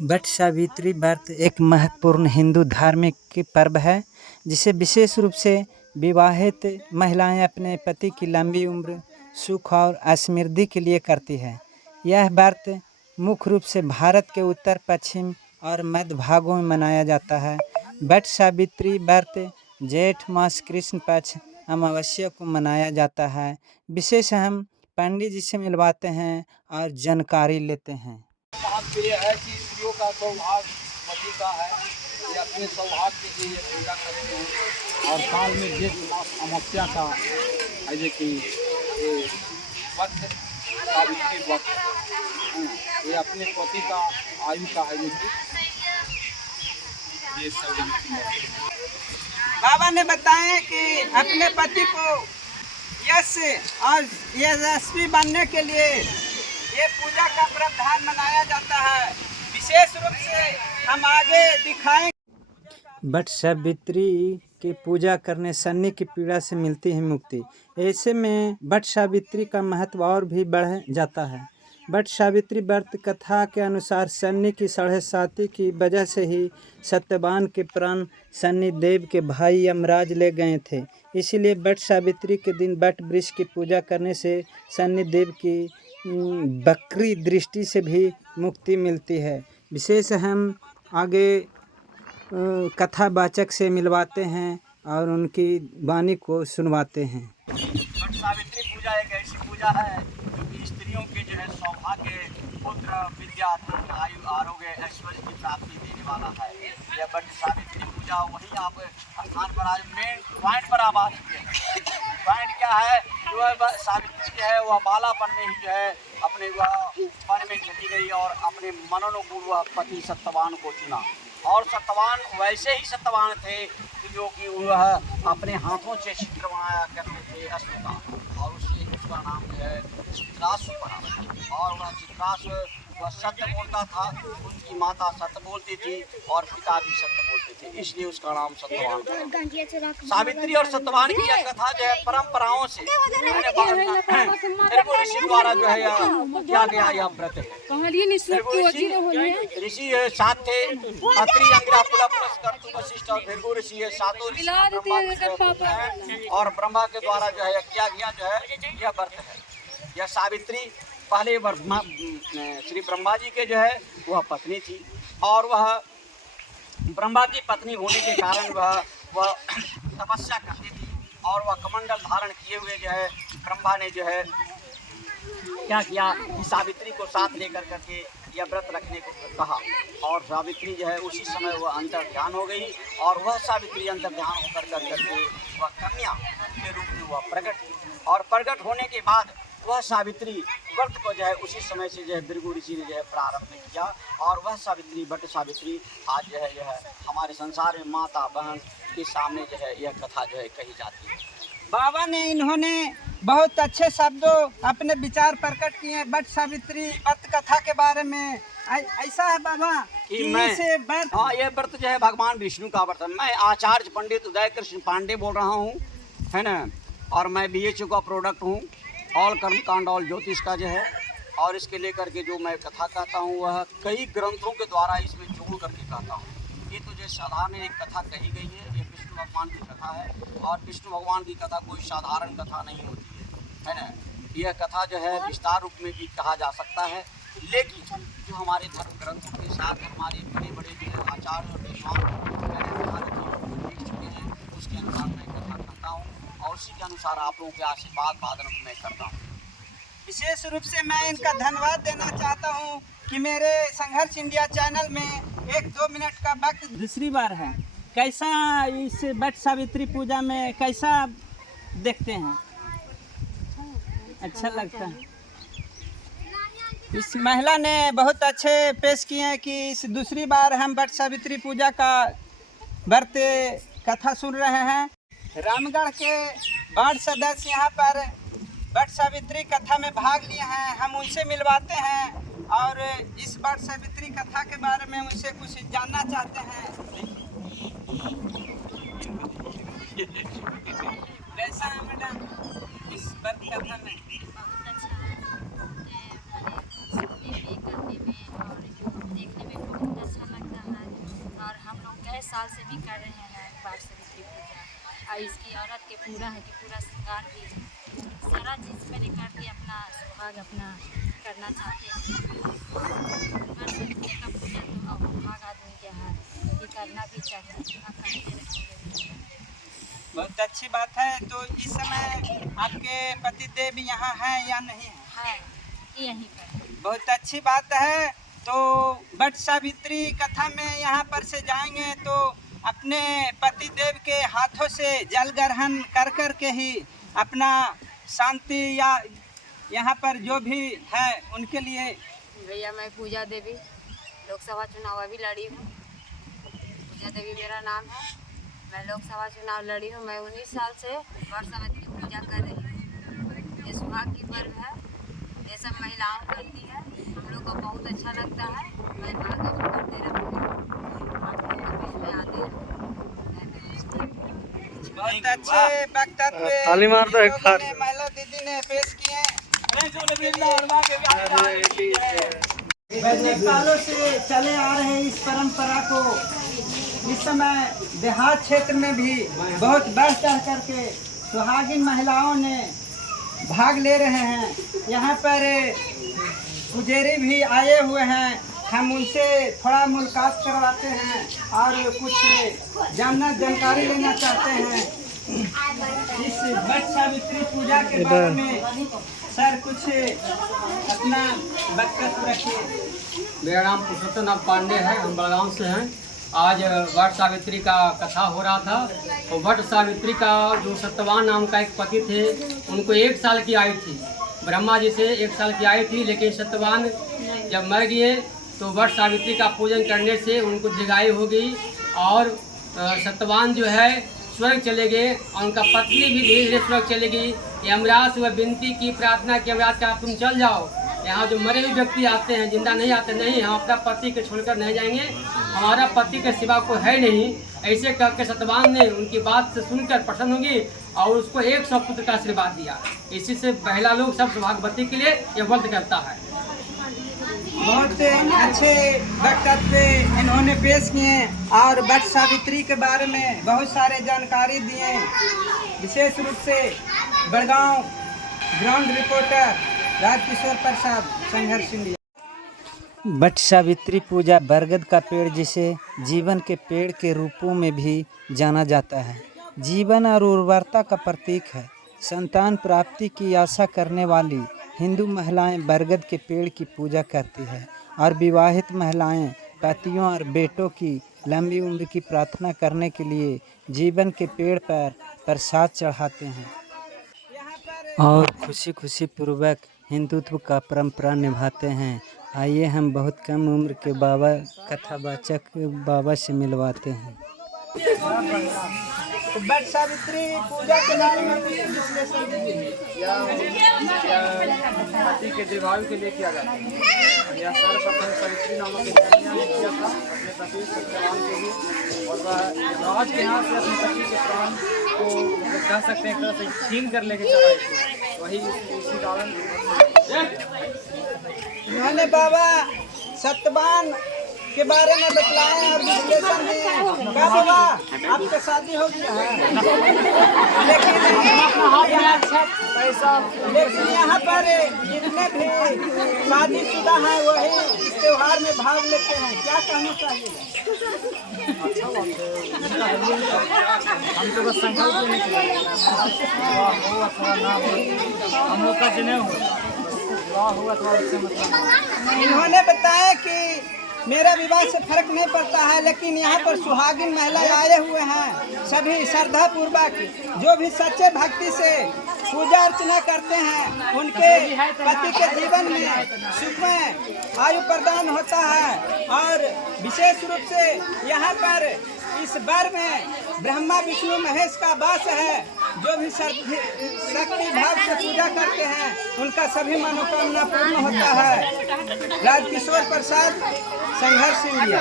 वट सावित्री व्रत एक महत्वपूर्ण हिंदू धार्मिक पर्व है जिसे विशेष रूप से विवाहित महिलाएं अपने पति की लंबी उम्र, सुख और समृद्धि के लिए करती है। यह व्रत मुख्य रूप से भारत के उत्तर पश्चिम और मध्य भागों में मनाया जाता है। वट सावित्री व्रत जेठ मास कृष्ण पक्ष अमावस्या को मनाया जाता है। विशेष हम पंडित जी से मिलवाते हैं और जानकारी लेते हैं। ये है कि स्त्रियों का सौभाग्य पति का है, ये अपने सौभाग्य के लिए पूजा करते हैं। और साल में जेठ मास अमावस्या का है जो कि ये वक्त सावित्री वक्त ये अपने पति का आयु का है जो कि ये बाबा ने बताया कि अपने पति को यश और यशस्वी बनने के लिए ये पूजा का प्रावधान मनाया जाता है। विशेष रूप से हम आगे दिखाएंगे। वट सावित्री की पूजा करने शनि की पीड़ा से मिलती है मुक्ति। ऐसे में वट सावित्री का महत्व और भी बढ़ जाता है। वट सावित्री व्रत कथा के अनुसार शनि की 7.5 की वजह से ही सत्यवान के प्राण शनि देव के भाई यमराज ले गए थे। इसीलिए वट सावित्री के दिन वट वृक्ष की पूजा करने से शनि देव की बकरी दृष्टि से भी मुक्ति मिलती है। विशेष हम आगे कथावाचक से मिलवाते हैं और उनकी वाणी को सुनवाते हैं। वट सावित्री पूजा एक ऐसी पूजा है जो कि स्त्रियों के जो है सौभाग्य, पुत्र, विद्या, आयु, आरोग्य, ऐश्वर्य की प्राप्ति देने वाला है। यह वट सावित्री पूजा वही आप स्थान पर आज मेन पॉइंट पर आप आ चुके हैं। पॉइंट क्या है? जो है सावित्री जो है वह बालापन में ही जो है अपने वह वन में चली गई और अपने मनोनुकूल वह पति सत्यवान को चुना। और सत्यवान वैसे ही सत्यवान थे जो कि वह अपने हाथों से चित्र बनाया करते थे अश्व का, और उसका नाम जो है चित्रासु पड़ा। और वह चित्रासु वह सत्य बोलता था, उसकी माता सत्य बोलती थी और पिता भी सत्य बोलते थे, इसलिए उसका नाम सत्यवान पड़ा। सावित्री और सत्यवान की यह कथा जो है परंपराओं से ऋषि द्वारा जो है किया गया यह व्रत है। ऋषि 7 थे, अत्रि, अंगिरा, पुलह, पुलस्त्य, वशिष्ठ और भृगु ऋषि है। 7 ऋषि और ब्रह्मा के द्वारा जो है किया गया जो है यह व्रत है। यह सावित्री पहले श्री ब्रह्मा जी के जो है वह पत्नी थी, और वह ब्रह्मा की पत्नी होने के कारण वह तपस्या करती थी, और वह कमंडल धारण किए हुए जो है ब्रह्मा ने जो है क्या किया कि सावित्री को साथ लेकर करके यह व्रत रखने को कहा। और सावित्री जो है उसी समय वह अंतर ध्यान हो गई, और वह सावित्री अंतर ध्यान होकर करके वह कन्या के रूप में वह प्रकट हुई। और प्रकट होने के बाद वह सावित्री व्रत को जो है उसी समय से जो है भृगु ऋषि ने जो है प्रारंभ किया, और वह सावित्री वट सावित्री आज जो है हमारे संसार में माता बहन के सामने जो है यह कथा जो है कही जाती है। बाबा ने इन्होंने बहुत अच्छे शब्दों अपने विचार प्रकट किए वट सावित्री व्रत कथा के बारे में। ऐसा है बाबा कि मैं हाँ, ये व्रत जो है भगवान विष्णु का व्रत है। मैं आचार्य पंडित उदय कृष्ण पांडे बोल रहा हूँ, है ना, और मैं BHU का प्रोडक्ट हूँ, ऑल कर्म कांड ऑल ज्योतिष का जो है। और इसके लेकर के जो मैं कथा कहता हूँ वह कई ग्रंथों के द्वारा इसमें जोड़ करके कहता हूँ। ये तो जो साधारण एक कथा कही गई है, ये विष्णु भगवान की कथा है, और विष्णु भगवान की कथा कोई साधारण कथा नहीं होती है ना। यह कथा जो है विस्तार रूप में भी कहा जा सकता है, लेकिन जो हमारे धर्म ग्रंथों के साथ हमारे बड़े बड़े जो आचार्य और विद्वान लिख चुके हैं उसके अनुसार मैं कथा कहता हूँ, और उसी के अनुसार आप लोगों के आशीर्वाद वादन मैं करता हूँ। विशेष रूप से मैं इनका धन्यवाद देना चाहता हूँ कि मेरे संघर्ष इंडिया चैनल में 1-2 मिनट का वक्त दूसरी बार है। कैसा इस वट सावित्री पूजा में कैसा देखते हैं? अच्छा लगता है। इस महिला ने बहुत अच्छे पेश किए हैं कि इस दूसरी बार हम वट सावित्री पूजा का व्रत कथा सुन रहे हैं। रामगढ़ के वार्ड सदस्य यहाँ पर वट सावित्री कथा में भाग लिए हैं, हम उनसे मिलवाते हैं और इस वट सावित्री कथा के बारे में उनसे कुछ जानना चाहते हैं। कैसा है मैडम इस व्रत कथा में? बहुत अच्छा है, करने में और जो देखने में बहुत साल से भी कर रहे हैं वट सावित्री पूजा। और इसकी औरत के पूरा है कि पूरा श्रृंगार भी है, सारा चीज़ मैंने करके अपना सुहाग अपना करना चाहते हैं। वट सावित्री का पूजा तो भाग आदमी के है, ये करना भी चाहिए, अपना करते रहेंगे। बहुत अच्छी बात है। तो इस समय आपके पतिदेव यहाँ हैं या नहीं हैं? है यहीं पर। बहुत अच्छी बात है। तो वट सावित्री कथा में यहाँ पर से जाएंगे तो अपने पतिदेव के हाथों से जल ग्रहण कर कर के ही अपना शांति या यहाँ पर जो भी है उनके लिए। भैया मैं पूजा देवी लोकसभा चुनाव अभी लड़ी हूँ। पूजा देवी मेरा नाम है। मैं लोकसभा चुनाव लड़ी हूँ। मैं 19 साल से वट सावित्री पूजा कर रही हूँ। ये सुहाग की पर्व है, ये सब महिलाओं करती है। हम लोग को बहुत अच्छा लगता है। मैं आगे भी करते रहूँगी, आप लोग के बीच में आती रहूँगी। बहुत अच्छे वक्तव्य महिला दीदी ने पेश किए। वैदिक कालों से चले आ रहे इस परंपरा को इस समय देहात क्षेत्र में भी बहुत बढ़ चढ़ करके सुहागिन महिलाओं ने भाग ले रहे हैं। यहाँ पर पुजारी भी आए हुए हैं। हम उनसे थोड़ा मुलाकात करवाते हैं और कुछ जानकारी लेना चाहते हैं इस वट सावित्री पूजा के बारे में। सर कुछ अपना वक्तव्य रखिए। मेरा नाम पुरुषोत्तम नाथ पांडे है, हम बड़गांव से हैं। आज वट सावित्री का कथा हो रहा था। और वट सावित्री का जो सत्यवान नाम का एक पति थे, उनको 1 साल की आयु थी। ब्रह्मा जी से 1 साल की आयु थी, लेकिन सत्यवान जब मर गए तो वट सावित्री का पूजन करने से उनको दीर्घायु हो गई और सत्यवान जो है स्वर्ग चले गए और उनका पत्नी भी धीरे धीरे स्वर्ग चली गई। यमराज से वह विनती की, प्रार्थना की, यमराज का तुम चल जाओ, यहाँ जो मरे हुए व्यक्ति आते हैं, जिंदा नहीं आते, नहीं हम अपना पति को छोड़कर नहीं जाएंगे, हमारा पति के सिवा को है नहीं। ऐसे कह के सत्यवान ने उनकी बात से सुनकर प्रसन्न होगी और उसको 100 पुत्र का आशीर्वाद दिया। इसी से महिला लोग सब सौभाग्यवती के लिए यह व्रत करता है। बहुत अच्छे वक्तव्य इन्होंने पेश किए और वट सावित्री के बारे में बहुत सारे जानकारी दिए। विशेष रूप से बड़गांव ग्राउंड रिपोर्टर राजकिशोर प्रसाद, संघर्ष इंडिया। वट सावित्री पूजा बरगद का पेड़ जिसे जीवन के पेड़ के रूपों में भी जाना जाता है, जीवन और उर्वरता का प्रतीक है। संतान प्राप्ति की आशा करने वाली हिंदू महिलाएं बरगद के पेड़ की पूजा करती है और विवाहित महिलाएं पतियों और बेटों की लंबी उम्र की प्रार्थना करने के लिए जीवन के पेड़ पर प्रसाद चढ़ाते हैं और खुशी खुशी पूर्वक हिंदुत्व का परंपरा निभाते हैं। आइए हम बहुत कम उम्र के बाबा कथावाचक बाबा से मिलवाते हैं। वट सावित्री पूजा के बारे में कुछ विश्लेषण दीजिए। पति के दीर्घायु के लिए किया जाता है। यह सर्वप्रथम सावित्री नामक एक कन्या ने किया था अपने पति सत्यवान के लिए, और वह राज के हाथ से अपने पति के प्राण को कह सकते हैं एक तरह से छीन कर लेके चला थे। वही इसी कारण इन्होंने बाबा सत्यवान के बारे में बतलाएं और विश्लेषण दिए। क्या बाबा आपका शादी हो गया है? लेकिन यहाँ पर जितने भी शादीशुदा हैं वही इस त्योहार में भाग लेते हैं, क्या कहना चाहिए? अच्छा बात है। हम तो बस संकल्प नहीं किया हो अथवा ना हो, हम लोग का जनेऊ हो हुआ अथवा उससे मतलब। इन्होंने बताया कि मेरा विवाह से फर्क नहीं पड़ता है, लेकिन यहाँ पर सुहागिन महिला आए हुए हैं, सभी श्रद्धा पूर्वक जो भी सच्चे भक्ति से पूजा अर्चना करते हैं उनके पति के जीवन में सुख आयु प्रदान होता है। और विशेष रूप से यहाँ पर इस वर में ब्रह्मा विष्णु महेश का वास है। जो भी शक्ति भाव से पूजा करते हैं उनका सभी मनोकामना पूर्ण होता है। राजकिशोर प्रसाद, संघर्ष इंडिया।